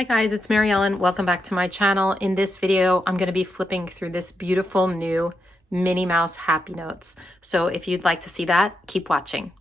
Hi guys, it's Mary Ellen. Welcome back to my channel. In this video, I'm going to be flipping through this beautiful new Minnie Mouse Happy Notes. So if you'd like to see that, keep watching.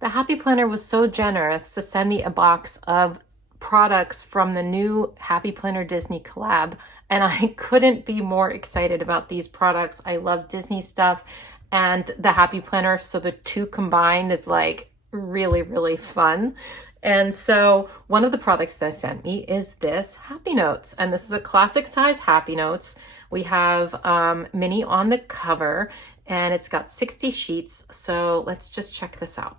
The Happy Planner was so generous to send me a box of products from the new Happy Planner Disney collab, and I couldn't be more excited about these products. I love Disney stuff and the Happy Planner, so the two combined is like really fun. And so one of the products that sent me is this Happy Notes, and this is a classic size Happy Notes. We have Minnie on the cover, and it's got 60 sheets, so let's just check this out.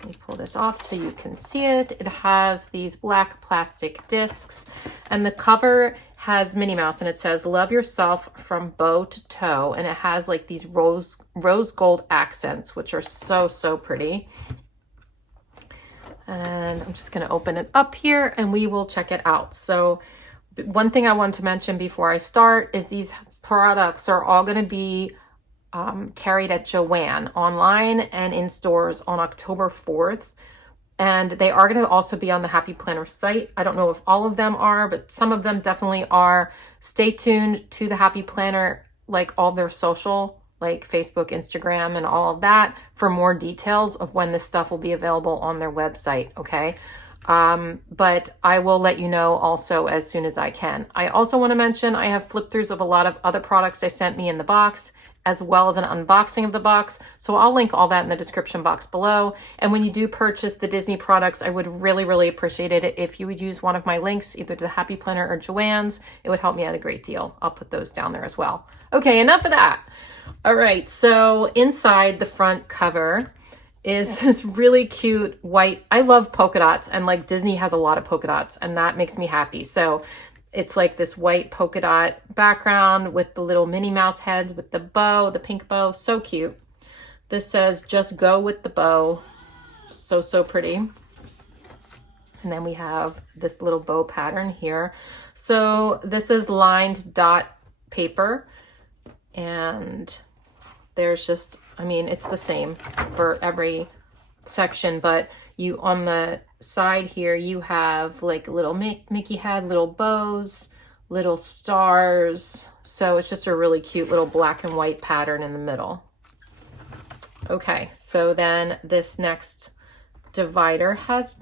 Let me pull this off so you can see it. It has these black plastic discs, and the cover has Minnie Mouse, and it says love yourself from bow to toe, and it has like these rose gold accents, which are so pretty. And I'm just going to open it up here and we will check it out. So one thing I want to mention before I start is these products are all going to be carried at Joann online and in stores on October 4th. And they are going to also be on the Happy Planner site. I don't know if all of them are, but some of them definitely are. Stay tuned to the Happy Planner, like all their social, like Facebook, Instagram, and all of that for more details of when this stuff will be available on their website, okay? But I will let you know also as soon as I can. I also want to mention I have flip throughs of a lot of other products they sent me in the box, as well as an unboxing of the box. So I'll link all that in the description box below. And when you do purchase the Disney products, I would really appreciate it if you would use one of my links, either to the Happy Planner or Joann's. It would help me out a great deal. I'll put those down there as well. Okay, enough of that. All right, so inside the front cover is this really cute white, I love polka dots, and like Disney has a lot of polka dots, and that makes me happy. So it's like this white polka dot background with the little Minnie Mouse heads with the bow, the pink bow, so cute. This says, just go with the bow. So pretty. And then we have this little bow pattern here. So this is lined dot paper, and there's just, I mean, it's the same for every section, but you on the side here you have like little Mickey head, little bows, little stars. So it's just a really cute little black and white pattern in the middle. Okay, so then this next divider has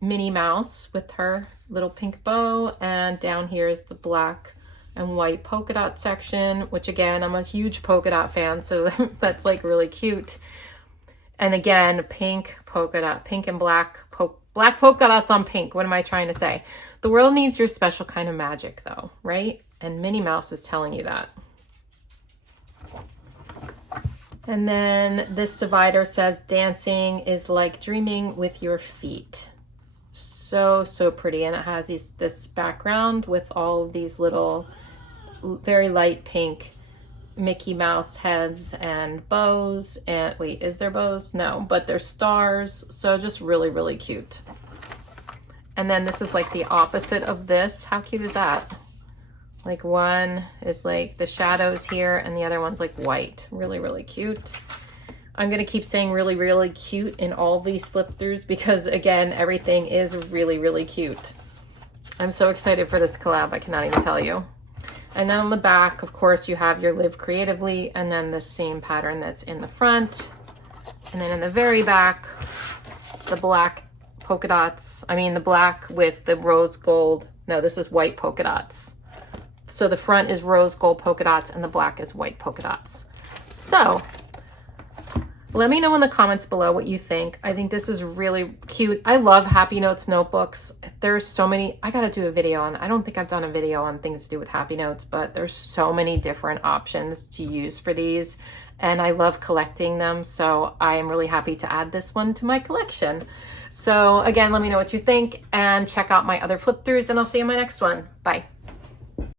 Minnie Mouse with her little pink bow, and down here is the black and white polka dot section, which again, I'm a huge polka dot fan, so that's like really cute. And again, pink polka dot, pink and black polka dots on pink. What am I trying to say? The world needs your special kind of magic though, right? And Minnie Mouse is telling you that. And then this divider says dancing is like dreaming with your feet. So pretty. And it has this background with all of these little very light pink Mickey Mouse heads and bows, and wait, is there bows? No, but there's stars. So just really cute. And then this is like the opposite of this. How cute is that? Like one is like the shadows here and the other one's like white. Really cute. I'm gonna keep saying really cute in all these flip throughs because again, everything is really cute. I'm so excited for this collab, I cannot even tell you. And then on the back, of course, you have your Live Creatively, and then the same pattern that's in the front. And then in the very back, the black polka dots. I mean, the black with the rose gold. No, this is white polka dots. So the front is rose gold polka dots and the black is white polka dots. So let me know in the comments below what you think. I think this is really cute. I love Happy Notes notebooks. There's so many, I gotta do a video on, I don't think I've done a video on things to do with Happy Notes, but there's so many different options to use for these. And I love collecting them. So I am really happy to add this one to my collection. So again, let me know what you think and check out my other flip throughs, and I'll see you in my next one. Bye.